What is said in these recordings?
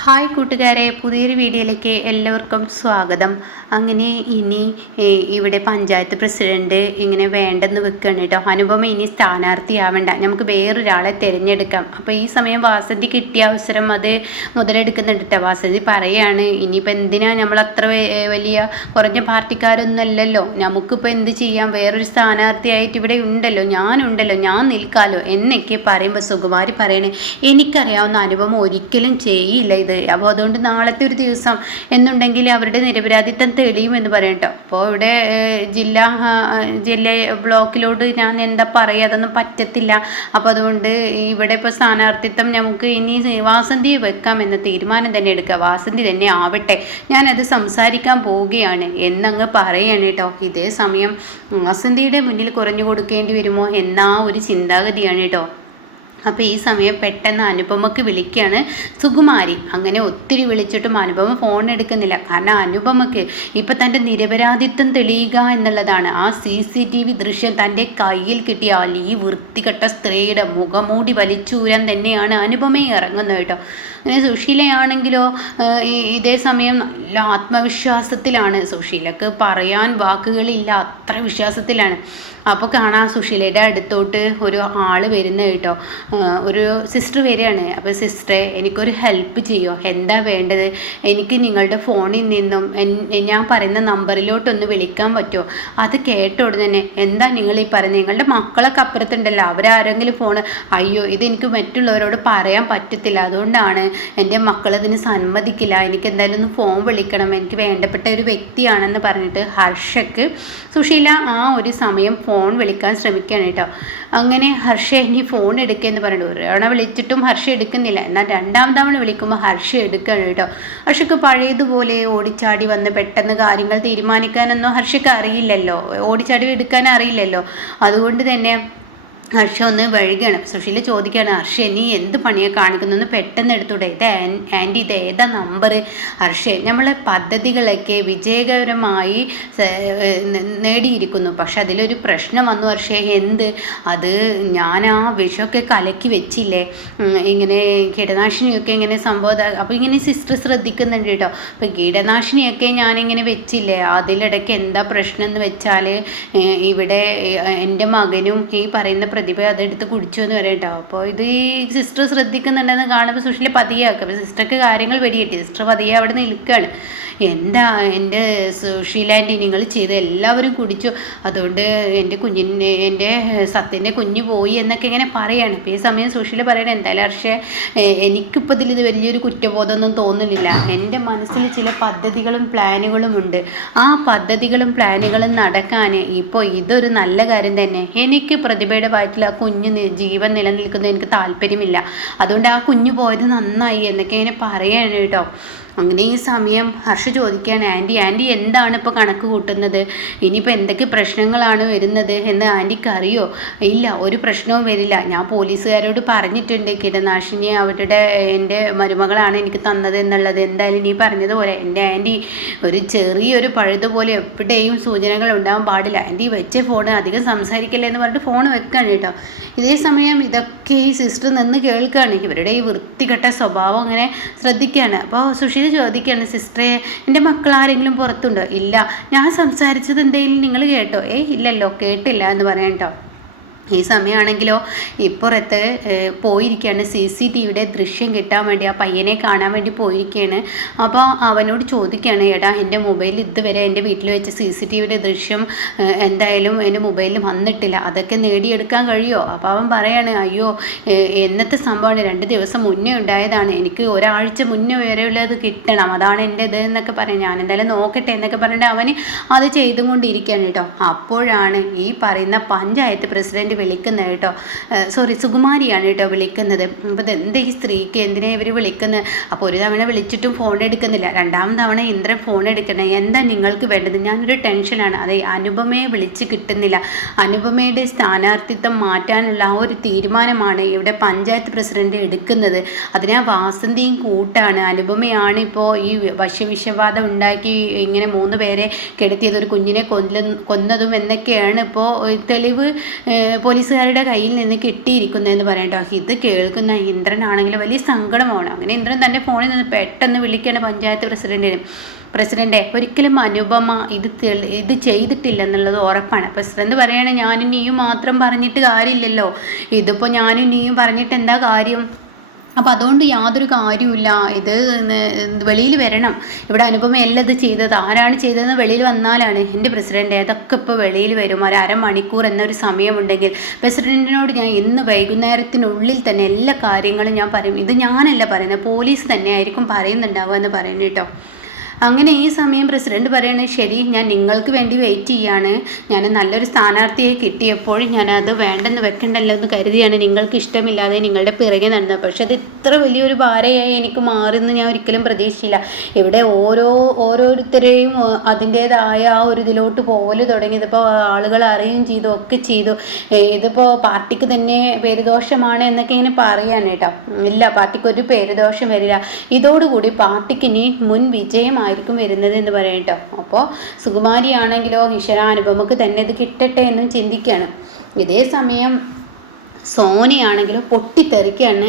Hi കൂട്ടുകാരെ പുതിയൊരു വീഡിയോയിലേക്ക് എല്ലാവർക്കും സ്വാഗതം. അങ്ങനെ ഇനി ഇവിടെ പഞ്ചായത്ത് പ്രസിഡന്റ് ഇങ്ങനെ വേണ്ടെന്ന് വെക്കുകയാണ് കേട്ടോ. അനുപമ ഇനി സ്ഥാനാർത്ഥിയാവണ്ട നമുക്ക് വേറൊരാളെ തിരഞ്ഞെടുക്കാം. അപ്പോൾ ഈ സമയം വാസന്തി കിട്ടിയ അവസരം അത് മുതലെടുക്കുന്നുണ്ട് കേട്ടോ. വാസന്തി പറയാണ് ഇനിയിപ്പോൾ എന്തിനാ നമ്മൾ അത്ര വലിയ കുറഞ്ഞ പാർട്ടിക്കാരൊന്നും അല്ലല്ലോ. നമുക്കിപ്പോൾ എന്ത് ചെയ്യാം? വേറൊരു സ്ഥാനാർത്ഥിയായിട്ട് ഇവിടെ ഉണ്ടല്ലോ. ഞാനുണ്ടല്ലോ. ഞാൻ നിൽക്കാലോ. എന്നൊക്കെ പറയുമ്പോൾ സുകുമാരി പറയണേ എനിക്കറിയാവുന്ന അനുപമ ഒരിക്കലും ചെയ്യില്ല ഇത് അപ്പോൾ അതുകൊണ്ട് നാളത്തെ ഒരു ദിവസം എന്നുണ്ടെങ്കിൽ അവരുടെ നിരപരാധിത്വം തെളിയുമെന്ന് പറയും കേട്ടോ. അപ്പോൾ ഇവിടെ ജില്ലാ ജില്ല ബ്ലോക്കിലോട്ട് ഞാൻ എന്താ പറയുക അതൊന്നും പറ്റത്തില്ല. അപ്പോൾ അതുകൊണ്ട് ഇവിടെ ഇപ്പോൾ സ്ഥാനാർത്ഥിത്വം നമുക്ക് ഇനി വാസന്തി വെക്കാം എന്ന തീരുമാനം തന്നെ എടുക്കുക. വാസന്തി തന്നെ ആവട്ടെ. ഞാനത് സംസാരിക്കാൻ പോവുകയാണ്. എന്നങ്ങ് പറയുകയാണ് കേട്ടോ. ഇതേ സമയം വാസന്തിയുടെ മുന്നിൽ കുറഞ്ഞു കൊടുക്കേണ്ടി വരുമോ എന്ന ഒരു ചിന്താഗതിയാണ് കേട്ടോ. അപ്പോൾ ഈ സമയം പെട്ടെന്ന് അനുപമക്ക് വിളിക്കുകയാണ് സുകുമാരി അങ്ങനെ ഒത്തിരി വിളിച്ചിട്ടും അനുപമ ഫോൺ എടുക്കുന്നില്ല. കാരണം അനുപമക്ക് ഇപ്പം തന്റെ നിരപരാധിത്വം തെളിയുക എന്നുള്ളതാണ്. ആ സി സി ടി വി ദൃശ്യം തന്റെ കയ്യിൽ കിട്ടിയാൽ ഈ വൃത്തികെട്ട സ്ത്രീയുടെ മുഖമൂടി വലിച്ചൂരാൻ തന്നെയാണ് അനുപമയും ഇറങ്ങുന്നത് കേട്ടോ. അങ്ങനെ സുശീലയാണെങ്കിലോ ഇതേ സമയം നല്ല ആത്മവിശ്വാസത്തിലാണ്. സുശീലക്ക് പറയാൻ വാക്കുകളില്ല അത്ര വിശ്വാസത്തിലാണ്. അപ്പോൾ കാണാം സുശീലയുടെ അടുത്തോട്ട് ഒരു ആൾ വരുന്നത് കേട്ടോ. ഒരു സിസ്റ്റർ വരികയാണ്. അപ്പോൾ സിസ്റ്ററെ എനിക്കൊരു ഹെൽപ്പ് ചെയ്യുമോ എന്താ വേണ്ടത്? എനിക്ക് നിങ്ങളുടെ ഫോണിൽ നിന്നും ഞാൻ പറയുന്ന നമ്പറിലോട്ടൊന്ന് വിളിക്കാൻ പറ്റുമോ അത് കേട്ട ഉടനെ എന്താ നിങ്ങൾ ഈ പറയുന്നത് നിങ്ങളുടെ മക്കളൊക്കെ അപ്പുറത്തുണ്ടല്ലോ. അവരാരെങ്കിലും ഫോൺ അയ്യോ ഇത് എനിക്ക് മറ്റുള്ളവരോട് പറയാൻ പറ്റത്തില്ല. അതുകൊണ്ടാണ് എന്റെ മക്കളതിന് സമ്മതിക്കില്ല. എനിക്ക് എന്തായാലും ഒന്ന് ഫോൺ വിളിക്കണം. എനിക്ക് വേണ്ടപ്പെട്ട ഒരു വ്യക്തിയാണെന്ന് പറഞ്ഞിട്ട് ഹർഷക്ക് സുശീല ആ ഒരു സമയം ഫോൺ വിളിക്കാൻ ശ്രമിക്കുകയാണ് കേട്ടോ. അങ്ങനെ ഹർഷ ഇനി ഫോൺ എടുക്കുകയെന്ന് പറഞ്ഞിട്ട് ഒരു തവണ വിളിച്ചിട്ടും ഹർഷ എടുക്കുന്നില്ല. എന്നാൽ രണ്ടാം തവണ വിളിക്കുമ്പോൾ ഹർഷ എടുക്കുകയാണ് കേട്ടോ. ഹർഷക്ക് പഴയതുപോലെ ഓടിച്ചാടി വന്ന് പെട്ടെന്ന് കാര്യങ്ങൾ തീരുമാനിക്കാനൊന്നും ഹർഷക്ക് അറിയില്ലല്ലോ. ഓടിച്ചാടി എടുക്കാൻ അറിയില്ലല്ലോ. അതുകൊണ്ട് തന്നെ ഹർഷ ഒന്ന് വഴുകയാണ്. സുശീല ചോദിക്കുകയാണ് ഹർഷ നീ എന്ത് പണിയാണ് കാണിക്കുന്നതെന്ന് പെട്ടെന്ന് എടുത്തൂടെ ഇത് ആൻ- ആന്റി ഇത് ഏതാ നമ്പർ ഹർഷ നമ്മളെ പദ്ധതികളൊക്കെ വിജയകരമായി നേടിയിരിക്കുന്നു. പക്ഷെ അതിലൊരു പ്രശ്നം വന്നു ഹർഷ. എന്ത്? അത് ഞാൻ ആ വിഷമൊക്കെ കലക്കി വെച്ചില്ലേ? ഇങ്ങനെ കീടനാശിനിയൊക്കെ ഇങ്ങനെ സംഭവം അപ്പോൾ ഇങ്ങനെ സിസ്റ്റർ ശ്രദ്ധിക്കുന്നുണ്ട് കേട്ടോ. അപ്പോൾ കീടനാശിനിയൊക്കെ ഞാനിങ്ങനെ വെച്ചില്ലേ? അതിലിടയ്ക്ക് എന്താ പ്രശ്നം എന്ന് വെച്ചാൽ ഇവിടെ എന്റെ മകനും ഈ പറയുന്ന പ്രതിഭ അതെടുത്ത് കുടിച്ചു എന്ന് പറയാം കേട്ടോ. അപ്പോൾ ഇത് ഈ സിസ്റ്റർ ശ്രദ്ധിക്കുന്നുണ്ടെന്ന് കാണുമ്പോൾ സുഷിൽ പതിയെ ആക്കും. അപ്പോൾ സിസ്റ്റർക്ക് കാര്യങ്ങൾ വെടിയെട്ടി സിസ്റ്റർ പതിയെ അവിടെ നിൽക്കുകയാണ് എന്താ എന്റെ സുഷീലാന്റെ നിങ്ങൾ ചെയ്ത് എല്ലാവരും കുടിച്ചു. അതുകൊണ്ട് എന്റെ കുഞ്ഞിനെ എന്റെ സത്യന്റെ കുഞ്ഞ് പോയി എന്നൊക്കെ ഇങ്ങനെ പറയാണ്. അപ്പോൾ ഈ സമയം സുഷീല പറയണേ എന്തായാലും പക്ഷേ എനിക്കിപ്പോൾ ഇതിൽ ഇത് വലിയൊരു കുറ്റബോധമൊന്നും തോന്നുന്നില്ല. എന്റെ മനസ്സിൽ ചില പദ്ധതികളും പ്ലാനുകളും ഉണ്ട്. ആ പദ്ധതികളും പ്ലാനുകളും നടക്കാൻ ഇപ്പോൾ ഇതൊരു നല്ല കാര്യം തന്നെ. എനിക്ക് പ്രതിഭയുടെ വയറ്റിൽ ആ കുഞ്ഞ് ജീവൻ നിലനിൽക്കുന്നത് എനിക്ക് താല്പര്യമില്ല. അതുകൊണ്ട് ആ കുഞ്ഞ് പോയത് നന്നായി എന്നൊക്കെ ഇങ്ങനെ പറയാണ് കേട്ടോ. അങ്ങനെ ഈ സമയം ഹർഷ ചോദിക്കുകയാണ് ആന്റി ആന്റി എന്താണ് ഇപ്പോൾ കണക്ക് കൂട്ടുന്നത്? ഇനിയിപ്പോൾ എന്തൊക്കെ പ്രശ്നങ്ങളാണ് വരുന്നത്? എന്ന് ആന്റിക്ക് അറിയോ? ഇല്ല ഒരു പ്രശ്നവും വരില്ല. ഞാൻ പോലീസുകാരോട് പറഞ്ഞിട്ടുണ്ട് കീടനാശിനി അവരുടെ എന്റെ മരുമകളാണ് എനിക്ക് തന്നത് എന്നുള്ളത്. എന്തായാലും നീ പറഞ്ഞതുപോലെ എന്റെ ആന്റി ഒരു ചെറിയൊരു പഴുതുപോലെ എവിടെയും സൂചനകൾ ഉണ്ടാവാൻ പാടില്ല. ആന്റി വെച്ച ഫോൺ അധികം സംസാരിക്കില്ല എന്ന് പറഞ്ഞിട്ട് ഫോൺ വെക്കാണ് കേട്ടോ. ഇതേ സമയം ഇതൊക്കെ ഈ സിസ്റ്റർ നിന്ന് കേൾക്കുകയാണ്. ഇവരുടെ ഈ വൃത്തികെട്ട സ്വഭാവം അങ്ങനെ ശ്രദ്ധിക്കുകയാണ്. അപ്പോൾ സുശീല ചോദിക്കുകയാണ് സിസ്റ്ററെ എന്റെ മക്കൾ ആരെങ്കിലും പുറത്തുണ്ടോ? ഇല്ല. ഞാൻ സംസാരിച്ചത് എന്തെങ്കിലും നിങ്ങൾ കേട്ടോ? ഏയ് ഇല്ലല്ലോ കേട്ടില്ല എന്ന് പറയാം കേട്ടോ ഈ സമയമാണെങ്കിലോ ഇപ്പുറത്ത് പോയിരിക്കുകയാണ് സി സി ടി വിയുടെ ദൃശ്യം കിട്ടാൻ വേണ്ടി ആ പയ്യനെ കാണാൻ വേണ്ടി പോയിരിക്കുകയാണ് അപ്പോൾ അവനോട് ചോദിക്കുകയാണ് എടാ എന്റെ മൊബൈലിൽ ഇതുവരെ എന്റെ വീട്ടിൽ വെച്ച് സി സി ടി വിയുടെ ദൃശ്യം എന്തായാലും എന്റെ മൊബൈലിൽ വന്നിട്ടില്ല. അതൊക്കെ നേടിയെടുക്കാൻ കഴിയുമോ അപ്പോൾ അവൻ പറയാണ് അയ്യോ എന്നത്തെ സംഭവമാണ്. രണ്ട് ദിവസം മുന്നേ ഉണ്ടായതാണ്. എനിക്ക് ഒരാഴ്ച മുന്നേ വരെയുള്ളത് കിട്ടണം. അതാണ് എന്റെ ഇത് എന്നൊക്കെ പറയാം. ഞാൻ എന്തായാലും നോക്കട്ടെ എന്നൊക്കെ പറഞ്ഞിട്ട് അവന് അത് ചെയ്തുകൊണ്ടിരിക്കുകയാണ് കേട്ടോ. അപ്പോഴാണ് ഈ പറയുന്ന പഞ്ചായത്ത് പ്രസിഡന്റ് വിളിക്കുന്നത് കേട്ടോ. സോറി സുകുമാരിയാണ് കേട്ടോ വിളിക്കുന്നത്. അപ്പോൾ ഇതെന്താ ഈ സ്ത്രീക്ക് എന്തിനാ ഇവർ വിളിക്കുന്നത് അപ്പോൾ ഒരു തവണ വിളിച്ചിട്ടും ഫോൺ എടുക്കുന്നില്ല. രണ്ടാം തവണ ഇന്ദ്രൻ ഫോൺ എടുക്കണേ. എന്താ നിങ്ങൾക്ക് വേണ്ടത്? ഞാനൊരു ടെൻഷനാണ് അതെ അനുപമയെ വിളിച്ച് കിട്ടുന്നില്ല. അനുപമയുടെ സ്ഥാനാർത്ഥിത്വം മാറ്റാനുള്ള ആ ഒരു തീരുമാനമാണ് ഇവിടെ പഞ്ചായത്ത് പ്രസിഡന്റ് എടുക്കുന്നത്. അതിനെ വാസന്തിയും കൂട്ടാണ്. അനുപമയാണ് ഇപ്പോൾ ഈ ഭക്ഷ്യവിഷവാദം ഉണ്ടാക്കി ഇങ്ങനെ മൂന്ന് പേരെ കെടുത്തിയത്. ഒരു കുഞ്ഞിനെ കൊല്ല കൊന്നതും എന്നൊക്കെയാണ് ഇപ്പോൾ തെളിവ് പോലീസുകാരുടെ കയ്യിൽ നിന്ന് കിട്ടിയിരിക്കുന്നതെന്ന് പറയട്ടോ ഇത് കേൾക്കുന്ന ഇന്ദ്രനാണെങ്കിൽ വലിയ സങ്കടമാണ്. അങ്ങനെ ഇന്ദ്രൻ തന്റെ ഫോണിൽ നിന്ന് പെട്ടെന്ന് വിളിക്കുകയാണ് പഞ്ചായത്ത് പ്രസിഡന്റിന്. പ്രസിഡന്റെ ഒരിക്കലും അനുപമ ഇത് ഇത് ചെയ്തിട്ടില്ല എന്നുള്ളത് ഉറപ്പാണ്. പ്രസിഡന്റ് പറയുകയാണെങ്കിൽ ഞാനും നീയും മാത്രം പറഞ്ഞിട്ട് കാര്യമില്ലല്ലോ. ഇതിപ്പോൾ ഞാനും നീയും പറഞ്ഞിട്ട് എന്താ കാര്യം? അപ്പോൾ അതുകൊണ്ട് യാതൊരു കാര്യമില്ല ഇത് വെളിയിൽ വരണം. ഇവിടെ അനുപമയല്ല ഇത് ചെയ്തത്. ആരാണ് ചെയ്തതെന്ന് വെളിയിൽ വന്നാലാണ് എന്റെ പ്രസിഡന്റ് അതൊക്കെ ഇപ്പോൾ വെളിയിൽ വരും? ഒരു അരമണിക്കൂർ എന്നൊരു സമയമുണ്ടെങ്കിൽ പ്രസിഡന്റിനോട് ഞാൻ ഇന്ന് വൈകുന്നേരത്തിനുള്ളിൽ തന്നെ എല്ലാ കാര്യങ്ങളും ഞാൻ പറയും. ഇത് ഞാനല്ല പറയുന്നത്. പോലീസ് തന്നെയായിരിക്കും പറയുന്നുണ്ടാവുക എന്ന് പറയുന്നു കേട്ടോ. അങ്ങനെ ഈ സമയം പ്രസിഡന്റ് പറയണേ ശരി ഞാൻ നിങ്ങൾക്ക് വേണ്ടി വെയിറ്റ് ചെയ്യാണ്. ഞാൻ നല്ലൊരു സ്ഥാനാർത്ഥിയെ കിട്ടിയപ്പോൾ ഞാൻ അത് വേണ്ടെന്ന് വെക്കണ്ടല്ലോ എന്ന് കരുതിയാണ്. നിങ്ങൾക്ക് ഇഷ്ടമില്ലാതെ നിങ്ങളുടെ പിറകെ നടന്നത്. പക്ഷെ അത് ഇത്ര വലിയൊരു ഭാരയായി എനിക്ക് മാറുമെന്ന് ഞാൻ ഒരിക്കലും പ്രതീക്ഷിച്ചില്ല. ഇവിടെ ഓരോ ഓരോരുത്തരെയും അതിന്റേതായ ആ ഒരു ഇതിലോട്ട് പോകൽ തുടങ്ങിയതിപ്പോൾ ആളുകൾ അറിയുകയും ചെയ്തു ഒക്കെ ചെയ്തു. ഇതിപ്പോൾ പാർട്ടിക്ക് തന്നെ പേരുദോഷമാണ് എന്നൊക്കെ ഇങ്ങനെ പറയാൻ കേട്ടോ ഇല്ല പാർട്ടിക്ക് ഒരു പേരുദോഷം വരില്ല. ഇതോടുകൂടി പാർട്ടിക്ക് ഇനി മുൻ വിജയമായി ആയിരിക്കും വരുന്നത് എന്ന് പറയട്ടോ അപ്പോൾ സുകുമാരിയാണെങ്കിലോ ഈശ്വരാനുപമക്ക് തന്നെ ഇത് കിട്ടട്ടെ എന്നും ചിന്തിക്കുകയാണ് ഇതേ സമയം സോനയാണെങ്കിലും പൊട്ടിത്തെറിക്കുകയാണ്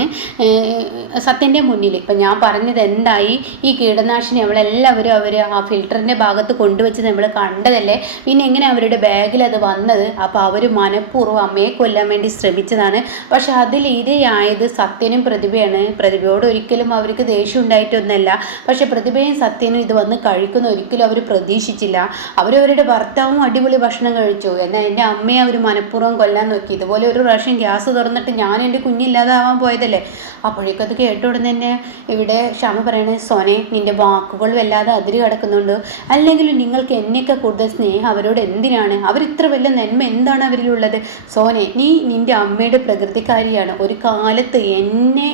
സത്യന്റെ മുന്നിൽ ഇപ്പം ഞാൻ പറഞ്ഞത് എന്തായി? ഈ കീടനാശിനി അവളെല്ലാവരും അവർ ആ ഫിൽറ്ററിന്റെ ഭാഗത്ത് കൊണ്ടുവച്ച് നമ്മൾ കണ്ടതല്ലേ? പിന്നെ എങ്ങനെ അവരുടെ ബാഗിൽ അത് വന്നത്? അപ്പോൾ അവർ മനഃപൂർവം അമ്മയെ കൊല്ലാൻ വേണ്ടി ശ്രമിച്ചതാണ്. പക്ഷെ അതിൽ ഇരയായത് സത്യനും പ്രതിഭയാണ്. പ്രതിഭയോട് ഒരിക്കലും അവർക്ക് ദേഷ്യം ഉണ്ടായിട്ടൊന്നല്ല. പക്ഷെ പ്രതിഭയും സത്യനും ഇത് വന്ന് കഴിക്കുന്ന ഒരിക്കലും അവർ പ്രതീക്ഷിച്ചില്ല. അവരവരുടെ ഭർത്താവും അടിപൊളി ഭക്ഷണം കഴിച്ചു. എന്നാൽ എന്റെ അമ്മയെ അവർ മനഃപൂർവം കൊല്ലാൻ നോക്കി. ഇതുപോലെ ഒരു പ്രാവശ്യം ഗ്യാസ് ഗ്ലാസ് തുറന്നിട്ട് ഞാൻ എന്റെ കുഞ്ഞില്ലാതാവാൻ പോയതല്ലേ? അപ്പോഴേക്കും അത് കേട്ട ഉടനെ തന്നെ ഇവിടെ ക്ഷമ പറയണേ സോനെ നിന്റെ വാക്കുകൾ വല്ലാതെ അതിര് കിടക്കുന്നുണ്ട്. അല്ലെങ്കിൽ നിങ്ങൾക്ക് എന്നെയൊക്കെ കൂടുതൽ സ്നേഹം അവരോട് എന്തിനാണ്? അവരിത്ര വലിയ നന്മ എന്താണ് അവരിലുള്ളത്? സോനെ നീ നിന്റെ അമ്മയുടെ പ്രകൃതിക്കാരിയാണ്. ഒരു കാലത്ത് എന്നെ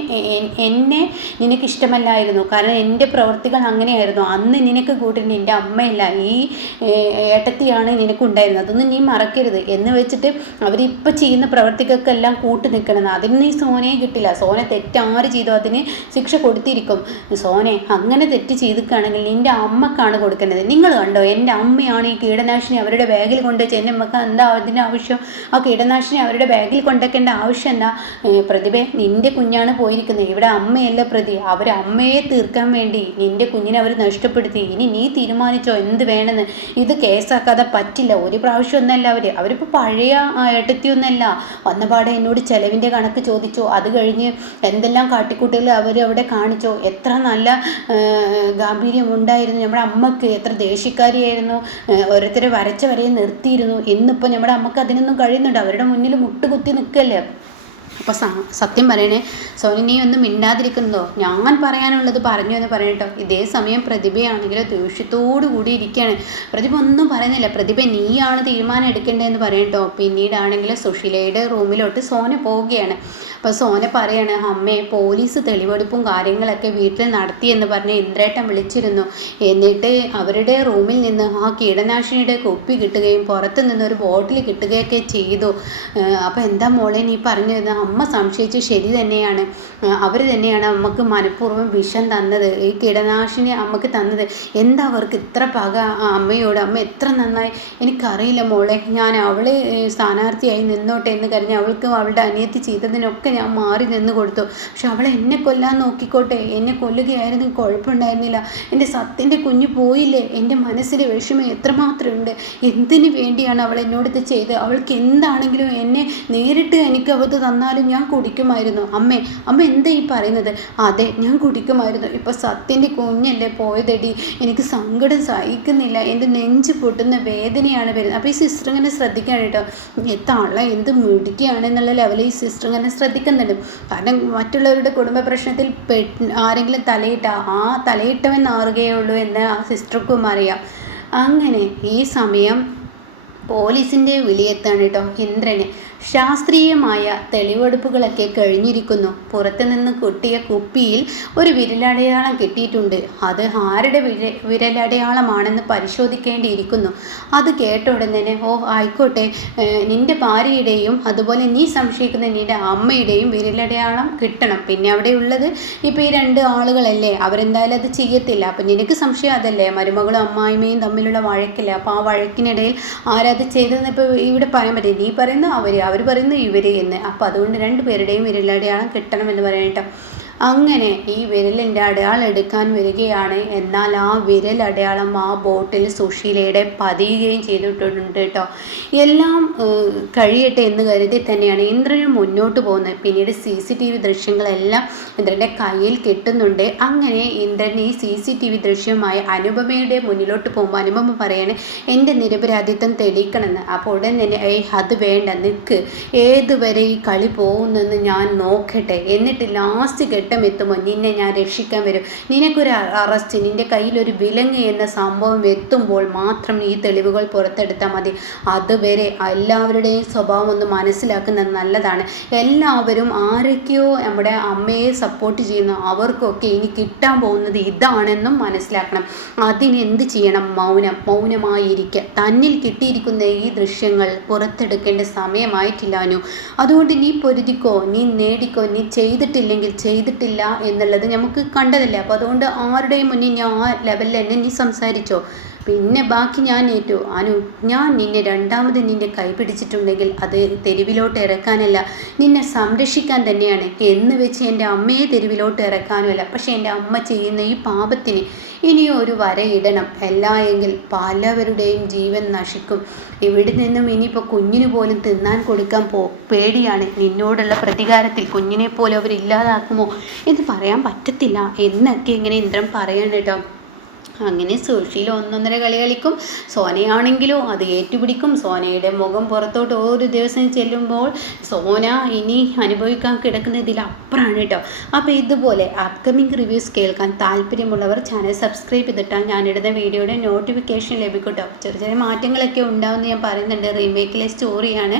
എന്നെ നിനക്ക് ഇഷ്ടമല്ലായിരുന്നു കാരണം എന്റെ പ്രവൃത്തികൾ അങ്ങനെയായിരുന്നു. അന്ന് നിനക്ക് കൂട്ടി നിന്റെ അമ്മയല്ല. ഈ ഏട്ടത്തിയാണ് നിനക്കുണ്ടായിരുന്നത്. അതൊന്നും നീ മറക്കരുത്. എന്ന് വെച്ചിട്ട് അവരിപ്പോൾ ചെയ്യുന്ന പ്രവർത്തികൾക്കെല്ലാം കൂട്ടു നിൽക്കണം അതിന് ഈ സോനയെ കിട്ടില്ല. സോനെ തെറ്റാറ് ചെയ്തോ അതിന് ശിക്ഷ കൊടുത്തിരിക്കും. സോനെ അങ്ങനെ തെറ്റ് ചെയ്തിക്കുകയാണെങ്കിൽ നിന്റെ അമ്മക്കാണ് കൊടുക്കേണ്ടത്. നിങ്ങൾ കണ്ടോ എന്റെ അമ്മയാണ് ഈ കീടനാശിനി അവരുടെ ബാഗിൽ കൊണ്ടുവച്ച് എന്റെ അമ്മയ്ക്ക് എന്താ അതിന്റെ ആവശ്യം? ആ കീടനാശിനി അവരുടെ ബാഗിൽ കൊണ്ടുവയ്ക്കേണ്ട ആവശ്യം എന്താ? പ്രതിഭ നിന്റെ കുഞ്ഞാണ് പോയിരിക്കുന്നത്. ഇവിടെ അമ്മയല്ല പ്രതി. അവർ അമ്മയെ തീർക്കാൻ വേണ്ടി നിന്റെ കുഞ്ഞിനെ അവർ നഷ്ടപ്പെടുത്തി. ഇനി നീ തീരുമാനിച്ചോ എന്ത് വേണമെന്ന്? ഇത് കേസാക്കാതെ പറ്റില്ല. ഒരു പ്രാവശ്യം ഒന്നല്ല അവർ അവരിപ്പോൾ പഴയ ഏട്ടത്തിയൊന്നല്ല. വന്നപാടെ എന്നോട് ചെലവിന്റെ കണക്ക് ചോദിച്ചോ? അത് കഴിഞ്ഞ് എന്തെല്ലാം കാട്ടിക്കൂട്ടുകൾ അവർ അവിടെ കാണിച്ചോ? എത്ര നല്ല ഗാംഭീര്യം ഉണ്ടായിരുന്നു. നമ്മുടെ അമ്മയ്ക്ക് എത്ര ദേഷ്യക്കാരിയായിരുന്നു. ഓരോരുത്തരെ വരച്ച വരെയും നിർത്തിയിരുന്നു. ഇന്നിപ്പോൾ നമ്മുടെ അമ്മയ്ക്ക് അതിനൊന്നും കഴിയുന്നുണ്ട്. അവരുടെ മുന്നിൽ മുട്ടുകുത്തി നിൽക്കല്ലേ? അപ്പോൾ സത്യം പറയണേ സോനി നീ ഒന്നും മിണ്ടാതിരിക്കുന്നതോ? ഞാൻ പറയാനുള്ളത് പറഞ്ഞു എന്ന് പറയട്ടോ ഇതേ സമയം പ്രതിഭയാണെങ്കിൽ ദേഷ്യത്തോടു കൂടി ഇരിക്കുകയാണ് പ്രതിഭ ഒന്നും പറയുന്നില്ല. പ്രതിഭ നീയാണ് തീരുമാനം എടുക്കേണ്ടതെന്ന് പറയട്ടോ പിന്നീടാണെങ്കിൽ സുഷിലയുടെ റൂമിലോട്ട് സോന പോവുകയാണ്. അപ്പോൾ സോന പറയാണ് അമ്മേ പോലീസ് തെളിവെടുപ്പും കാര്യങ്ങളൊക്കെ വീട്ടിൽ നടത്തി എന്ന് പറഞ്ഞ് ഇന്ദ്രേട്ടൻ വിളിച്ചിരുന്നു. എന്നിട്ട് അവരുടെ റൂമിൽ നിന്ന് ആ കീടനാശിനിയുടെ കുപ്പി കിട്ടുകയും പുറത്ത് ഒരു ബോട്ടിൽ കിട്ടുകയൊക്കെ ചെയ്തു. അപ്പോൾ എന്താ മോളെ നീ പറഞ്ഞു അമ്മ സംശയിച്ചു ശരി തന്നെയാണ്. അവർ തന്നെയാണ് അമ്മയ്ക്ക് മനഃപൂർവം വിഷം തന്നത്. ഈ കീടനാശിനി അമ്മയ്ക്ക് തന്നത്. എന്താ അവർക്ക് ഇത്ര പക അമ്മയോട്? അമ്മ എത്ര നന്നായി? എനിക്കറിയില്ല മോളെ. ഞാൻ അവളെ സ്ഥാനാർത്ഥിയായി നിന്നോട്ടെ എന്ന് കരുതി അവൾക്ക് അവളുടെ അനിയത്തി ചെയ്തതിനൊക്കെ ഞാൻ മാറി നിന്ന് കൊടുത്തു. പക്ഷെ അവൾ എന്നെ കൊല്ലാൻ നോക്കിക്കോട്ടെ. എന്നെ കൊല്ലുകയായിരുന്നു. കുഴപ്പമുണ്ടായിരുന്നില്ല. എന്റെ സത്യന്റെ കുഞ്ഞ് പോയില്ലേ? എന്റെ മനസ്സിലെ വിഷമം എത്രമാത്രം ഉണ്ട് എന്തിനു വേണ്ടിയാണ് അവൾ എന്നോട് ഇത് ചെയ്ത് അവൾക്ക് എന്താണെങ്കിലും എന്നെ നേരിട്ട് എനിക്ക് അവത് തന്നാലും ഞാൻ കുടിക്കുമായിരുന്നു. അമ്മേ അമ്മ എന്താ ഈ പറയുന്നത്? അതെ ഞാൻ കുടിക്കുമായിരുന്നു. ഇപ്പോൾ സത്യന്റെ കുഞ്ഞല്ലേ പോയതടി. എനിക്ക് സങ്കടം സഹിക്കുന്നില്ല. എന്റെ നെഞ്ച് പൊട്ടുന്ന വേദനയാണ് വരുന്നത്. അപ്പോൾ ഈ സിസ്റ്റർ ഇങ്ങനെ ശ്രദ്ധിക്കാൻ കേട്ടോ. എത്താള എന്ത് മിടിക്കുകയാണെന്നുള്ള ലെവലിൽ ഈ സിസ്റ്റർ ഇങ്ങനെ ശ്രദ്ധിക്കും ശ്രദ്ധിക്കുന്നുണ്ട്. കാരണം മറ്റുള്ളവരുടെ കുടുംബ പ്രശ്നത്തിൽ ആരെങ്കിലും തലയിട്ട ആ തലയിട്ടവൻ നാറുകയുള്ളൂ എന്ന് ആ സിസ്റ്റർക്കും അറിയാം. അങ്ങനെ ഈ സമയം പോലീസിന്റെ വിളിയെത്താണ് കേട്ടോ ഇന്ദ്രന്. ശാസ്ത്രീയമായ തെളിവെടുപ്പുകളൊക്കെ കഴിഞ്ഞിരിക്കുന്നു. പുറത്തുനിന്ന് കിട്ടിയ കുപ്പിയിൽ ഒരു വിരലടയാളം കിട്ടിയിട്ടുണ്ട്. അത് ആരുടെ വിര വിരലടയാളമാണെന്ന് പരിശോധിക്കേണ്ടിയിരിക്കുന്നു. അത് കേട്ട ഉടനെ ഓ ആയിക്കോട്ടെ നിന്റെ ഭാര്യയുടെയും അതുപോലെ നീ സംശയിക്കുന്ന നിന്റെ അമ്മയുടെയും വിരലടയാളം കിട്ടണം. പിന്നെ അവിടെ ഉള്ളത് ഇപ്പോൾ ഈ രണ്ട് ആളുകളല്ലേ? അവരെന്തായാലും അത് ചെയ്യത്തില്ല. അപ്പം നിനക്ക് സംശയം അതല്ലേ? മരുമകളും അമ്മായിമ്മയും തമ്മിലുള്ള വഴക്കില്ല? അപ്പോൾ ആ വഴക്കിനിടയിൽ ആരത് ചെയ്തതെന്ന് ഇപ്പോൾ ഇവിടെ പറയാൻ പറ്റില്ല. നീ പറയുന്നു അവർ അവർ പറയുന്നു ഇവർ എന്ന്. അപ്പോൾ അതുകൊണ്ട് രണ്ട് പേരുടെയും വിരലടയാളം കിട്ടണമെന്ന് പറയട്ടോ അങ്ങനെ ഈ വിരലിന്റെ അടയാളം എടുക്കാൻ വരികയാണ്. എന്നാൽ ആ വിരൽ അടയാളം ആ ബോട്ടിൽ സുശീലയുടെ പതിയുകയും ചെയ്തിട്ടുണ്ട് കേട്ടോ. എല്ലാം കഴിയട്ടെ എന്ന് കരുതി തന്നെയാണ് ഇന്ദ്രന് മുന്നോട്ട് പോകുന്നത്. പിന്നീട് സി സി ടി വി ദൃശ്യങ്ങളെല്ലാം ഇന്ദ്രന്റെ കയ്യിൽ കിട്ടുന്നുണ്ട്. അങ്ങനെ ഇന്ദ്രൻ ഈ സി സി ടി വി ദൃശ്യമായി അനുപമയുടെ മുന്നിലോട്ട് പോകുമ്പോൾ അനുപമ പറയാണ് എന്റെ നിരപരാധിത്വം തെളിയിക്കണമെന്ന്. അപ്പോൾ ഉടൻ തന്നെ ഏയ് അത് വേണ്ട. നിൽക്ക് ഏതുവരെ ഈ കളി പോകുന്നെന്ന് ഞാൻ നോക്കട്ടെ. എന്നിട്ട് ലാസ്റ്റ് എത്തുമ്പോൾ നിന്നെ ഞാൻ രക്ഷിക്കാൻ വരും. നിനക്കൊരു അറസ്റ്റ് നിന്റെ കയ്യിലൊരു വിലങ്ങ് എന്ന സംഭവം എത്തുമ്പോൾ മാത്രം ഈ തെളിവുകൾ പുറത്തെടുത്താൽ മതി. അതുവരെ എല്ലാവരുടെയും സ്വഭാവം ഒന്ന് മനസ്സിലാക്കുന്നത് നല്ലതാണ്. എല്ലാവരും ആരൊക്കെയോ നമ്മുടെ അമ്മയെ സപ്പോർട്ട് ചെയ്യുന്നു. അവർക്കൊക്കെ ഇനി കിട്ടാൻ പോകുന്നത് ഇതാണെന്നും മനസ്സിലാക്കണം. അതിനെന്ത് ചെയ്യണം? മൗനം. മൗനമായിരിക്കുക തന്നിൽ കിട്ടിയിരിക്കുന്ന ഈ ദൃശ്യങ്ങൾ പുറത്തെടുക്കേണ്ട സമയമായിട്ടില്ലാനു അതുകൊണ്ട് നീ പൊരുതിക്കോ? നീ നേടിക്കോ? നീ ചെയ്തിട്ടില്ലെങ്കിൽ ചെയ്തിട്ട് ചെയ്തിട്ടില്ല എന്നുള്ളത് നമുക്ക് കണ്ടതല്ലേ? അപ്പോൾ അതുകൊണ്ട് ആരുടെയും മുന്നിൽ ഞാൻ ആ ലെവലിൽ തന്നെ നീ സംസാരിച്ചോ? പിന്നെ ബാക്കി ഞാൻ ഏറ്റു. അനു ഞാൻ നിന്നെ രണ്ടാമത് നിന്റെ കൈ പിടിച്ചിട്ടുണ്ടെങ്കിൽ അത് തെരുവിലോട്ട് ഇറക്കാനല്ല. നിന്നെ സംരക്ഷിക്കാൻ തന്നെയാണ്. എന്ന് വെച്ച് എന്റെ അമ്മയെ തെരുവിലോട്ട് ഇറക്കാനുമല്ല. പക്ഷേ എന്റെ അമ്മ ചെയ്യുന്ന ഈ പാപത്തിന് ഇനിയും ഒരു വരയിടണം അല്ല എങ്കിൽ പലവരുടെയും ജീവൻ നശിക്കും. ഇവിടെ നിന്നും ഇനിയിപ്പോൾ കുഞ്ഞിന് പോലും തിന്നാൻ കൊടുക്കാൻ പോ പേടിയാണ്. നിന്നോടുള്ള പ്രതികാരത്തിൽ കുഞ്ഞിനെ പോലും അവരില്ലാതാക്കുമോ? എന്ന് പറയാൻ പറ്റത്തില്ല. എന്നൊക്കെ ഇങ്ങനെ ഇന്ദ്രൻ പറയണം കേട്ടോ. അങ്ങനെ സുഷിയിൽ ഒന്നൊന്നര കളി കളിക്കും. സോനയാണെങ്കിലും അത് ഏറ്റുപിടിക്കും. സോനയുടെ മുഖം പുറത്തോട്ട് ഒരു ദിവസം ചെല്ലുമ്പോൾ സോന ഇനി അനുഭവിക്കാൻ കിടക്കുന്ന ഇതിലപ്പുറമാണ് കേട്ടോ. അപ്പോൾ ഇതുപോലെ അപ്കമിങ് റിവ്യൂസ് കേൾക്കാൻ താല്പര്യമുള്ളവർ ചാനൽ സബ്സ്ക്രൈബ് ചെയ്തിട്ടാൽ ഞാനിടുന്ന വീഡിയോയുടെ നോട്ടിഫിക്കേഷൻ ലഭിക്കും ചെറിയ ചെറിയ മാറ്റങ്ങളൊക്കെ ഉണ്ടാവുമെന്ന് ഞാൻ പറയുന്നുണ്ട്. റീമേക്കിലെ സ്റ്റോറിയാണ്